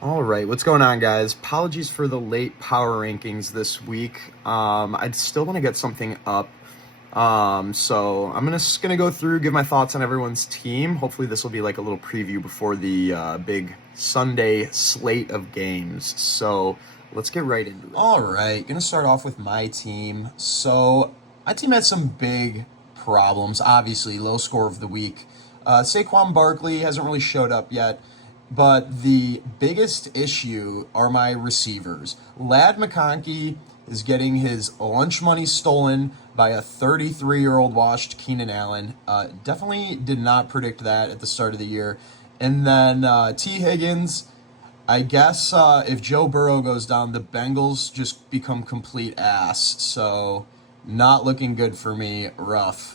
All right, what's going on, guys? Apologies for the late power rankings this week. I'd still want to get something up. So I'm just gonna go through, give my thoughts on everyone's team. Hopefully, this will be like a little preview before the big Sunday slate of games. So let's get right into it. All right, gonna start off with my team. So my team had some big problems. Obviously, low score of the week. Saquon Barkley hasn't really showed up yet. But the biggest issue are my receivers. Lad McConkey is getting his lunch money stolen by a 33-year-old washed Keenan Allen. Definitely did not predict that at the start of the year. And then T. Higgins, I guess if Joe Burrow goes down, the Bengals just become complete ass. So not looking good for me. Rough.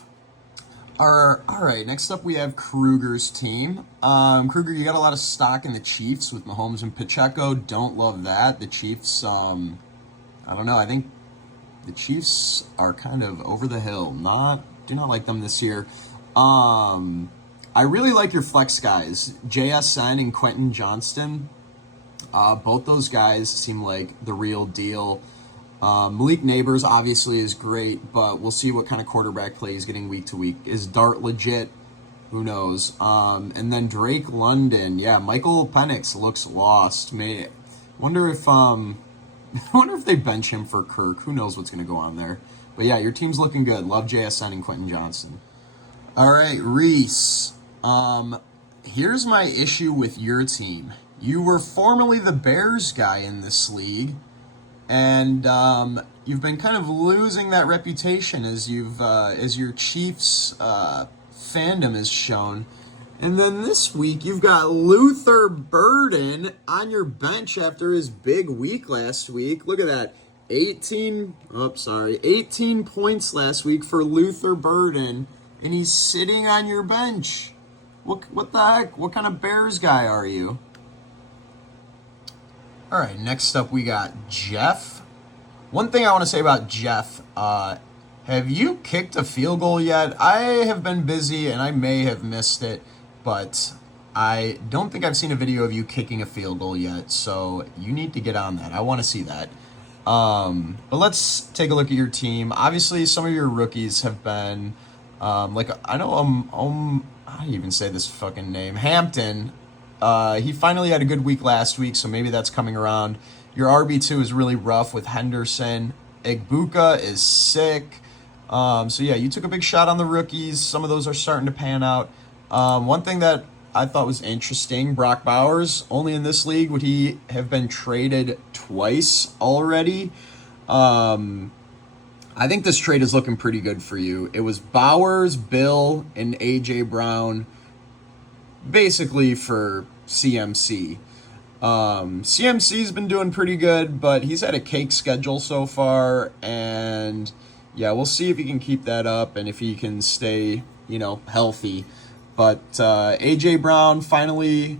All right, next up we have Kruger's team. Kruger, you got a lot of stock in the Chiefs with Mahomes and Pacheco. Don't love that. The Chiefs, I don't know. I think the Chiefs are kind of over the hill. Do not like them this year. I really like your flex guys, JSN and Quentin Johnston. Both those guys seem like the real deal. Malik Neighbors obviously is great, but we'll see what kind of quarterback play he's getting week to week. Is Dart legit? Who knows? And then Drake London, yeah, Michael Penix looks lost. Wonder if wonder if they bench him for Kirk. Who knows what's going to go on there? But yeah, your team's looking good. Love JSN and Quentin Johnston. All right, Reese. Here's my issue with your team. You were formerly the Bears guy in this league. And you've been kind of losing that reputation as your Chiefs fandom has shown. And then this week you've got Luther Burden on your bench after his big week last week. Look at that. 18 points last week for Luther Burden, and he's sitting on your bench. What the heck? What kind of Bears guy are you? All right, next up we got Jeff. One thing I want to say about Jeff, have you kicked a field goal yet? I have been busy and I may have missed it, but I don't think I've seen a video of you kicking a field goal yet, so you need to get on that. I want to see that. But let's take a look at your team. Obviously, some of your rookies have been, how do you even say this fucking name? Hampton. He finally had a good week last week, so maybe that's coming around. Your RB2 is really rough with Henderson. Igbuka is sick. So yeah, you took a big shot on the rookies. Some of those are starting to pan out. One thing that I thought was interesting, Brock Bowers, only in this league would he have been traded twice already. I think this trade is looking pretty good for you. It was Bowers, Bill, and A.J. Brown, basically for CMC. CMC's been doing pretty good, but he's had a cake schedule so far, and yeah, we'll see if he can keep that up and if he can stay, healthy. But AJ Brown finally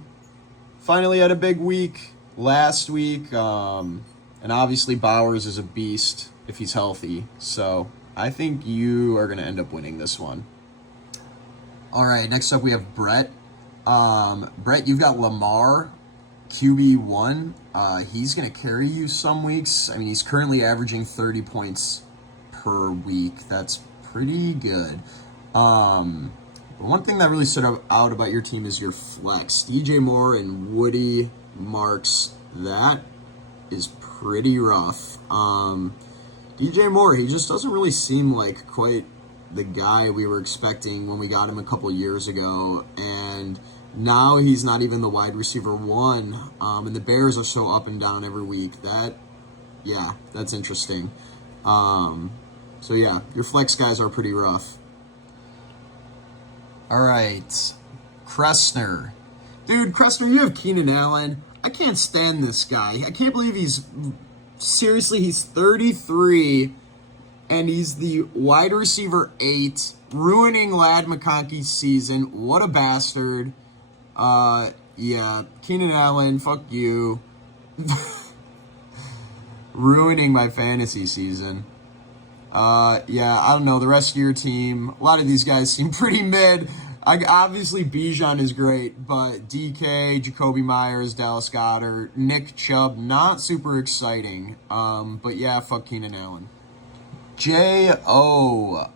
had a big week last week, and obviously Bowers is a beast if he's healthy. So I think you are going to end up winning this one. All right, next up we have Brett. Brett, you've got Lamar, QB1. He's going to carry you some weeks. I mean, he's currently averaging 30 points per week. That's pretty good. But one thing that really stood out about your team is your flex. DJ Moore and Woody Marks. That is pretty rough. DJ Moore, he just doesn't really seem like quite the guy we were expecting when we got him a couple years ago, and now he's not even the wide receiver one, and the Bears are so up and down every week. That's interesting. So yeah, your flex guys are pretty rough. All right, Kressner. Dude, Kressner, you have Keenan Allen. I can't stand this guy. I can't believe he's 33, and he's the wide receiver 8, ruining Lad McConkey's season. What a bastard. Keenan Allen, fuck you. Ruining my fantasy season. I don't know, the rest of your team, a lot of these guys seem pretty mid. Obviously, Bijan is great, but DK, Jacoby Myers, Dallas Goedert, Nick Chubb, not super exciting. But yeah, fuck Keenan Allen. J.O.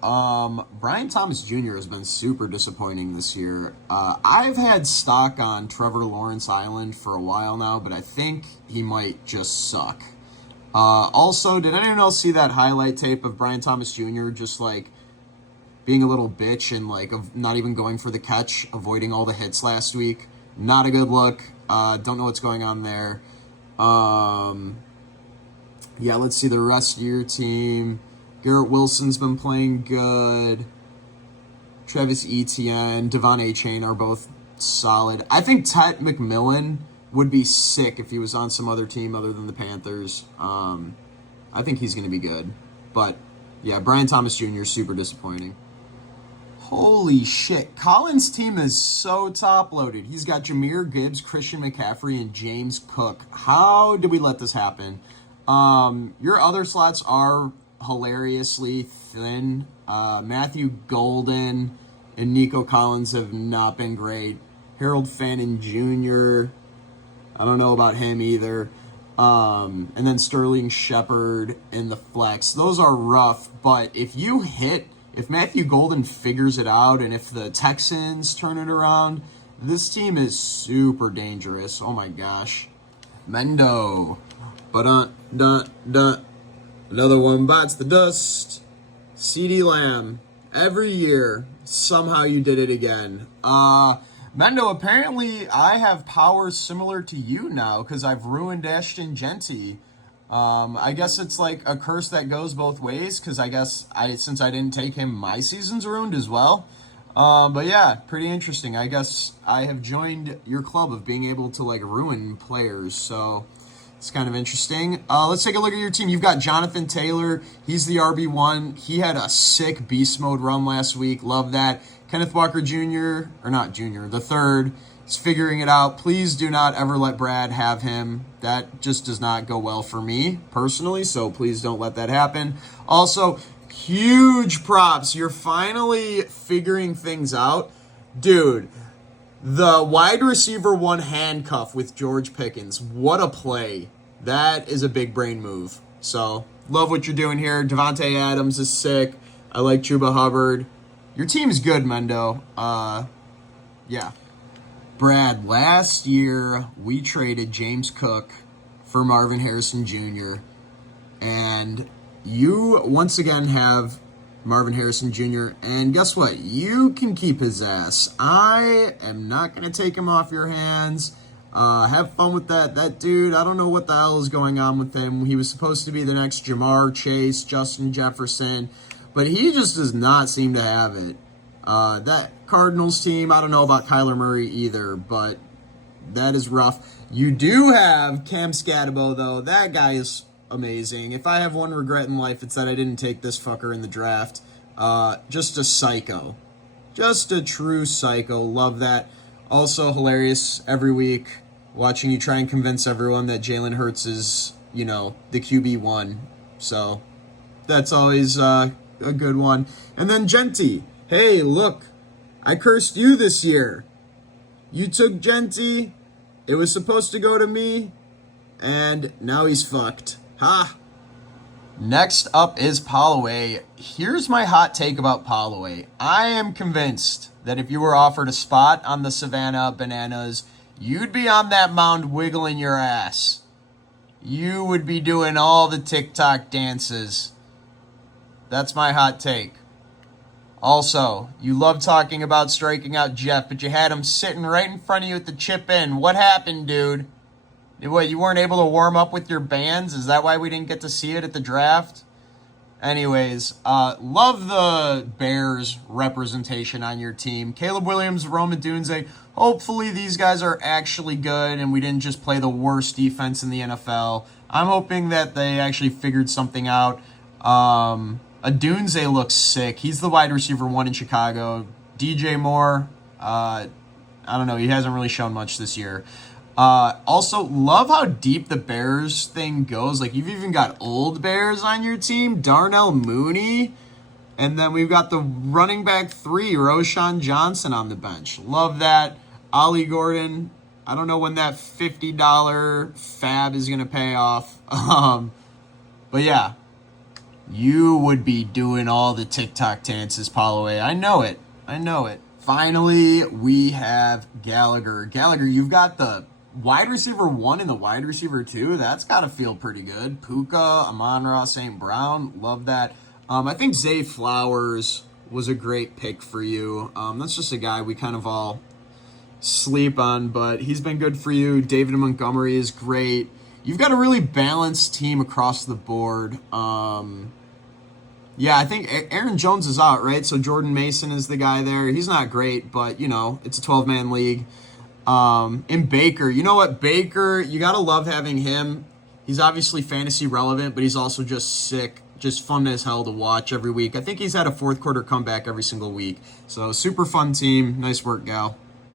Brian Thomas Jr. has been super disappointing this year. I've had stock on Trevor Lawrence Island for a while now, but I think he might just suck. Also, did anyone else see that highlight tape of Brian Thomas Jr. just like being a little bitch and like not even going for the catch, avoiding all the hits last week? Not a good look. Don't know what's going on there. Yeah, let's see the rest of your team. Garrett Wilson's been playing good. Travis Etienne, Devon A-Chain are both solid. I think Tet McMillan would be sick if he was on some other team other than the Panthers. I think he's going to be good. But, yeah, Brian Thomas Jr. is super disappointing. Holy shit. Collins' team is so top-loaded. He's got Jahmyr Gibbs, Christian McCaffrey, and James Cook. How did we let this happen? Your other slots are hilariously thin. Matthew Golden and Nico Collins have not been great. Harold Fannin Jr., I don't know about him either. And then Sterling Shepard in the flex. Those are rough, but if Matthew Golden figures it out and if the Texans turn it around, this team is super dangerous. Oh my gosh. Mendo. Another one bites the dust. CeeDee Lamb. Every year, somehow you did it again. Mendo, apparently I have powers similar to you now because I've ruined Ashton Genty. I guess it's like a curse that goes both ways because since I didn't take him, my season's ruined as well. But yeah, pretty interesting. I guess I have joined your club of being able to like ruin players, so it's kind of interesting. Let's take a look at your team. You've got Jonathan Taylor. He's the RB1. He had a sick beast mode run last week. Love that. Kenneth Walker Jr., or not Jr., the third, is figuring it out. Please do not ever let Brad have him. That just does not go well for me personally, so please don't let that happen. Also, huge props. You're finally figuring things out. Dude, the wide receiver one handcuff with George Pickens. What a play. That is a big brain move. So, love what you're doing here. Devontae Adams is sick. I like Chuba Hubbard. Your team's good, Mendo. Yeah. Brad, last year we traded James Cook for Marvin Harrison Jr. And you once again have Marvin Harrison Jr. And guess what? You can keep his ass. I am not going to take him off your hands. Have fun with that. That dude, I don't know what the hell is going on with him. He was supposed to be the next Jamar Chase, Justin Jefferson, but he just does not seem to have it. That Cardinals team, I don't know about Kyler Murray either, but that is rough. You do have Cam Scatabo, though. That guy is amazing. If I have one regret in life, it's that I didn't take this fucker in the draft. Just a psycho. Just a true psycho. Love that. Also hilarious every week watching you try and convince everyone that Jalen Hurts is, the QB1. So that's always a good one. And then Genty. Hey, look, I cursed you this year. You took Genty. It was supposed to go to me. And now he's fucked. Ha! Next up is Holloway. Here's my hot take about Holloway. I am convinced that if you were offered a spot on the Savannah Bananas, you'd be on that mound wiggling your ass. You would be doing all the TikTok dances. That's my hot take. Also, you love talking about striking out Jeff, but you had him sitting right in front of you at the chip in. What happened, dude? What, you weren't able to warm up with your bands? Is that why we didn't get to see it at the draft? Anyways, love the Bears representation on your team. Caleb Williams, Rome Odunze. Hopefully these guys are actually good and we didn't just play the worst defense in the NFL. I'm hoping that they actually figured something out. Odunze looks sick. He's the wide receiver one in Chicago. DJ Moore, I don't know. He hasn't really shown much this year. Also, love how deep the Bears thing goes. Like, you've even got old Bears on your team. Darnell Mooney. And then we've got the running back 3, Roshan Johnson, on the bench. Love that. Ollie Gordon, I don't know when that $50 fab is going to pay off. But yeah, you would be doing all the TikTok dances, Holloway. I know it. Finally, we have Gallagher. Gallagher, you've got the wide receiver 1 and the wide receiver 2. That's got to feel pretty good. Puka, Amon-Ra, St. Brown. Love that. I think Zay Flowers was a great pick for you. That's just a guy we kind of all sleep on, but he's been good for you. David Montgomery is great. You've got a really balanced team across the board. Yeah, I think Aaron Jones is out, right? So Jordan Mason is the guy there. He's not great, but, it's a 12-man league. And Baker, you know what? Baker, you got to love having him. He's obviously fantasy relevant, but he's also just sick, just fun as hell to watch every week. I think he's had a fourth quarter comeback every single week. So super fun team. Nice work, Gal.